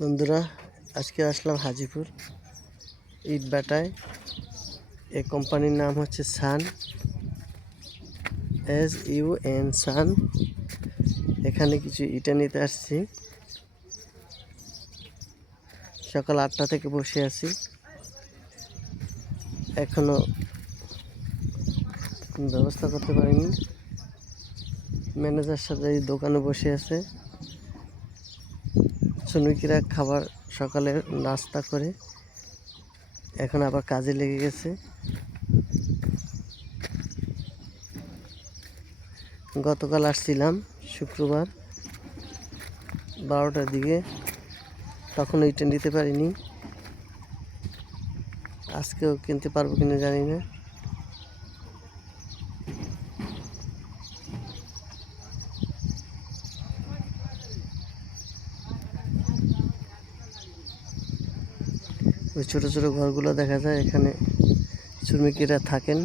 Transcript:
বন্ধুরা, আজকে আসলাম হাজিপুর ইটভাটায়। এই কোম্পানির নাম হচ্ছে সান, SUN সান। এখানে কিছু ইটা নিতে আসছি। সকাল 8টা থেকে বসে আছি, এখনো ব্যবস্থা করতে পারিনি। ম্যানেজার সাথে এই দোকানে বসে আছে। শ্রমিকেরা খাবার সকালে নাস্তা করে এখন আবার কাজে লেগে গেছে। গতকাল আসছিলাম শুক্রবার 12টার দিকে, তখন ওইটা নিতে পারিনি। আজকেও কিনতে পারবো কিনা জানি না। ওই ছোটো ছোটো ঘরগুলো দেখা যায়, এখানে শ্রমিকেরা থাকেন।